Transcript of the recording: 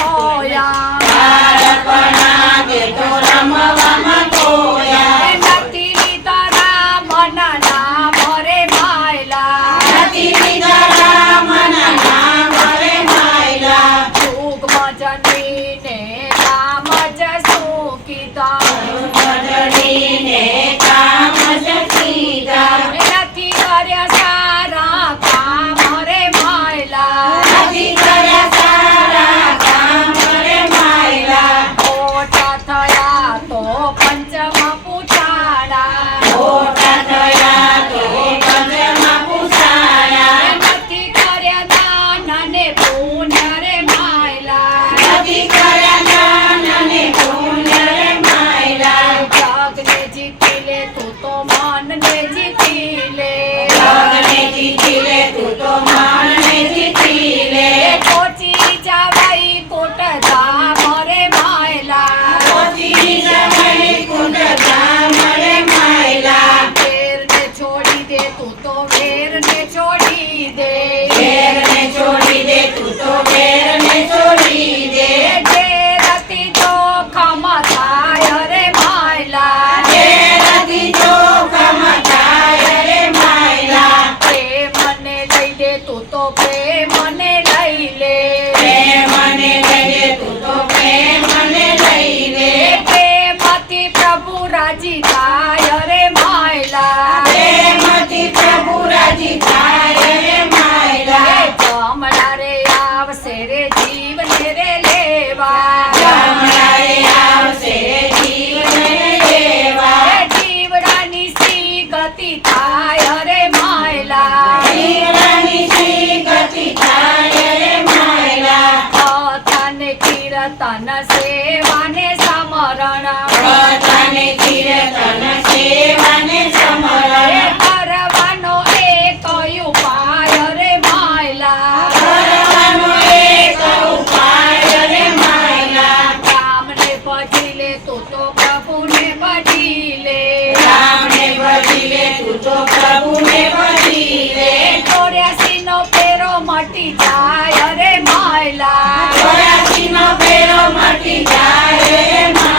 ખોયા, બાળપણા તે તો રમવામાં ખોયા. નથી લીધા રામના નામ રે માયલા, નથી લીધા રામના નામ રે માયલા. યુગમાં જનીને કામ જ શું કીધા, મદનીને કામ જ કીધા. નથી કર્યા સારા કામ રે માયલા, નથી કર્યા સારા કામ રે માયલા. મોટા થયા તો પંચમાં પૂછાડા, મોટા થયા તો પંચમાં પૂછાયા. નથી કર્યા દાન અને પુણ્ય રે માયલા, નથી કર્યા દાન અને પુણ્ય રે માયલા. જગને જીતી લે તું તો મનને જીતી લે, જગને જીતી લે તું તો મનને જીતી લે. પહોંચી જવાય કોટ ધામ રે માયલા, પહોંચી જવાય કુંડ ધામ રે માયલા. વેરને છોડી દે તું તો વેરને છોડી દે, ઘેરને છોડી દે તું તો ઘેરને છોડી દે. જે રતિ જોખમ થાય રે માયલા, ઘેરથી જોખમ થાય રે માયલા. પ્રેમને લઈ દે તું તો પ્રેમને લઈ લે, પ્રેમને લઈ લે તું તો પ્રેમને લઈ લે. પ્રેમથી પ્રભુ રાજી થાય રે માયલા, પ્રેમથી પ્રભુ રાજી થાય રે માયલા. જમણા રે આવશે રે જીવને રે લેવા, જમણાએ આવશે જીવને લેવા. જીવડાની સી ગતિ થાય રે માયલા, જીવની શ્રી ગતિ થાય રે માયલા. કથાને કીર્તન સેવાને સમરણ, કથાને કીર્તન સેવાને સમરણ. કરવાનો એક ઉપાય રે માયલા, કરવાનો એક ઉપાય રે માયલા. રામને ભજી લે તું તો પ્રભુને ભજી લે, રામને ભજી લે તું તો પ્રભુને ભજી લે. 84 નો ફેરો મટી જાય રે માયલા, 84 નો ફેરો મટી જાય રે માયલા.